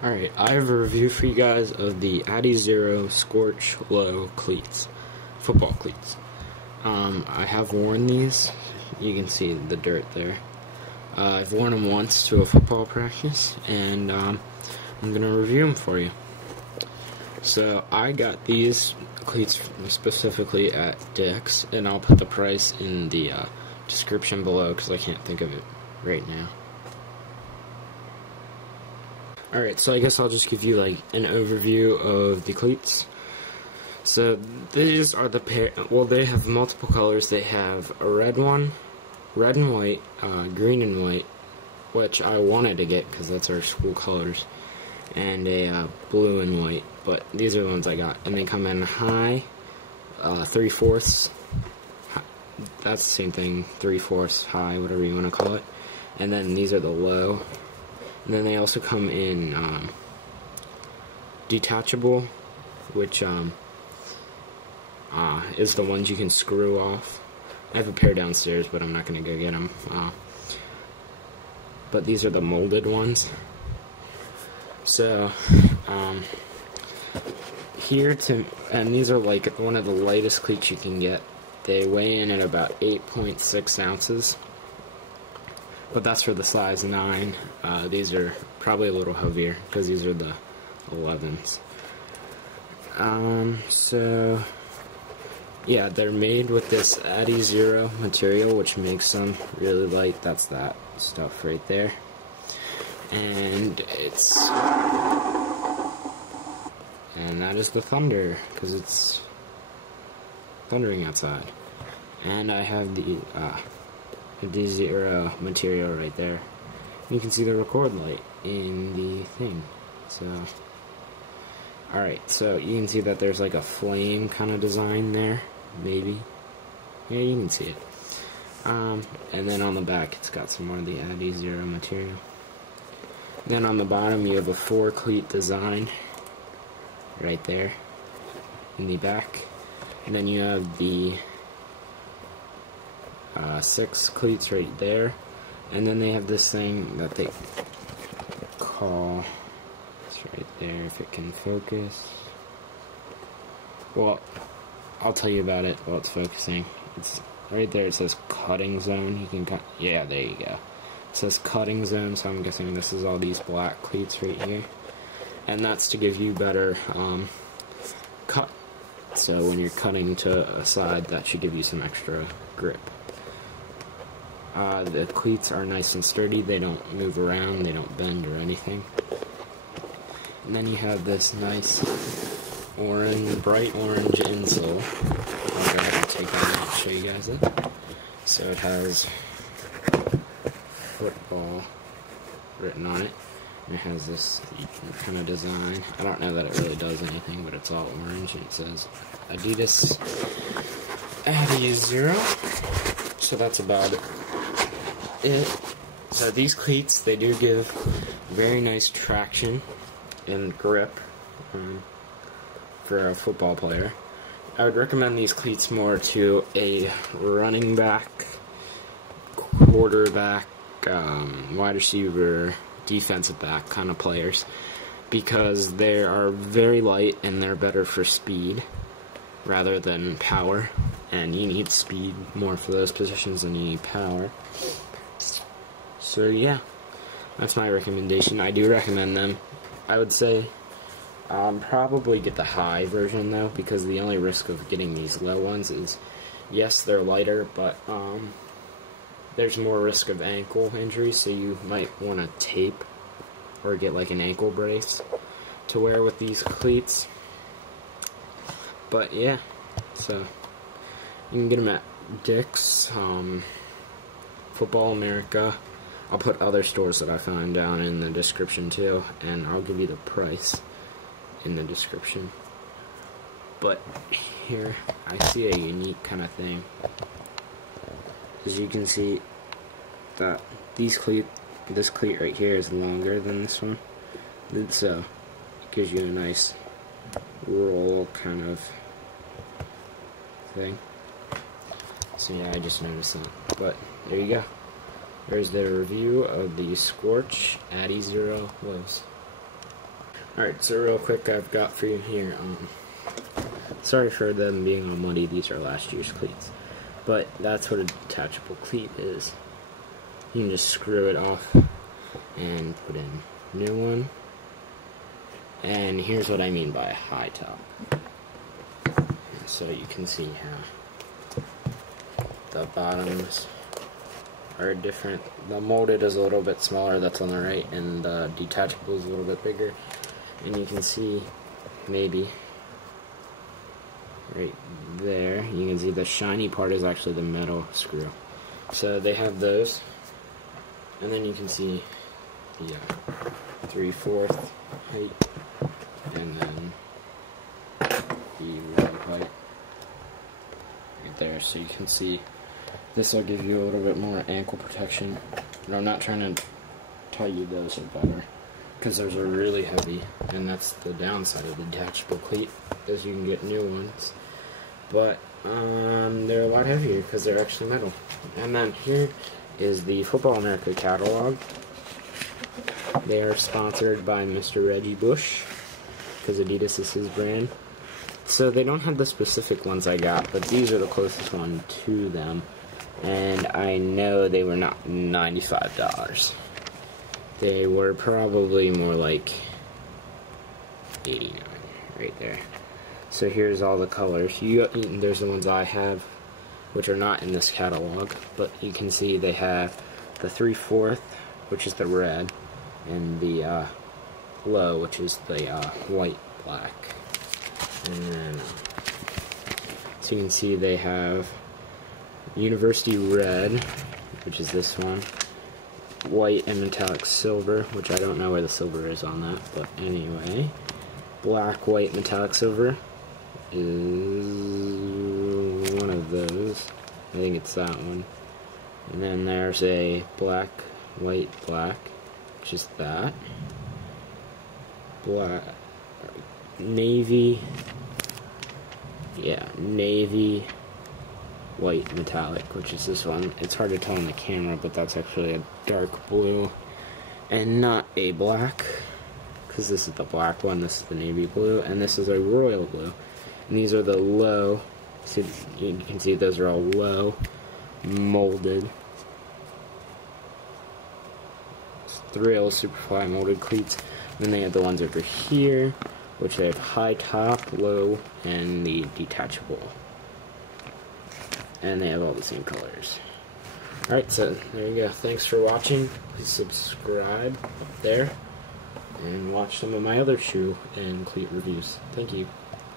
Alright, I have a review for you guys of the AddiZero Scorch Low Cleats, football cleats. I have worn these. You can see the dirt there. I've worn them once to a football practice, and I'm going to review them for you. So, I got these cleats specifically at Dick's, and I'll put the price in the description below because I can't think of it right now. Alright, so I guess I'll just give you like an overview of the cleats. So these are the pair, well, they have multiple colors. They have a red one, red and white, green and white, which I wanted to get because that's our school colors, and a blue and white, but these are the ones I got. And they come in high, 3/4, that's the same thing, 3/4 high, whatever you want to call it. And then these are the low. And then they also come in detachable, which is the ones you can screw off. I have a pair downstairs, but I'm not going to go get them. But these are the molded ones. So, and these are like one of the lightest cleats you can get. They weigh in at about 8.6 ounces. But that's for the size 9. These are probably a little heavier because these are the 11s. So yeah, they're made with this adiZero material, which makes them really light. That's that stuff right there. And that is the thunder, because it's thundering outside. And I have the adiZero material right there. You can see the record light in the thing. So, alright, so you can see that there's like a flame kind of design there, maybe. Yeah, you can see it. And then on the back, it's got some more of the adiZero material. Then on the bottom, you have a 4 cleat design right there in the back. And then you have the 6 cleats right there, and then they have this thing that they call, it's right there if it can focus. Well, I'll tell you about it while it's focusing. It's right there, it says cutting zone. You can cut, yeah, there you go. It says cutting zone, so I'm guessing this is all these black cleats right here, and that's to give you better cut. So when you're cutting to a side, that should give you some extra grip. The cleats are nice and sturdy. They don't move around, they don't bend or anything. And then you have this nice orange, bright orange insole. I'll go ahead and take that out and show you guys it. So it has football written on it. And it has this kind of design. I don't know that it really does anything, but it's all orange, and it says Addidas Scorch adiZero. So that's about it. So these cleats, they do give very nice traction and grip for a football player. I would recommend these cleats more to a running back, quarterback, wide receiver, defensive back kind of players, because they are very light and they're better for speed rather than power, and you need speed more for those positions than you need power. So yeah, that's my recommendation. I do recommend them. I would say probably get the high version though, because the only risk of getting these low ones is, yes, they're lighter, but there's more risk of ankle injury, so you might want to tape or get like an ankle brace to wear with these cleats. But yeah, so you can get them at Dick's, Football America. I'll put other stores that I find down in the description too, and I'll give you the price in the description. But here I see a unique kind of thing. As you can see that this cleat right here is longer than this one, so it gives you a nice roll kind of thing. So yeah, I just noticed that. But there you go. There's the review of the Scorch adiZero lows. Alright, so real quick, I've got for you here, sorry for them being all muddy, these are last year's cleats, but that's what a detachable cleat is. You can just screw it off and put in a new one, and here's what I mean by a high top. So you can see how the bottoms are different. The molded is a little bit smaller, that's on the right, and the detachable is a little bit bigger. And you can see, maybe, right there, you can see the shiny part is actually the metal screw. So they have those, and then you can see the 3/4 height, and then the red height right there. So you can see this will give you a little bit more ankle protection, but I'm not trying to tell you those are better, because those are really heavy, and that's the downside of the detachable cleat, is you can get new ones, but they're a lot heavier because they're actually metal. And then here is the Football America catalog. They are sponsored by Mr. Reggie Bush, because Adidas is his brand. So they don't have the specific ones I got, but these are the closest one to them, and I know they were not $95. They were probably more like $89 right there. So here's all the colors. There's the ones I have, which are not in this catalog, but you can see they have the 3/4, which is the red, and the low, which is the white black. And then, so you can see they have University Red, which is this one, white and metallic silver, which I don't know where the silver is on that, but anyway, black, white, metallic silver is one of those. I think it's that one. And then there's a black, white, black, which is that. Black, navy, yeah, navy, white, metallic, which is this one. It's hard to tell on the camera, but that's actually a dark blue and not a black, because this is the black one, this is the navy blue, and this is a royal blue. And these are the low, so you can see those are all low, molded, Thrill Superfly molded cleats. And then they have the ones over here, which they have high top, low, and the detachable. And they have all the same colors. Alright, so there you go. Thanks for watching. Please subscribe up there and watch some of my other shoe and cleat reviews. Thank you.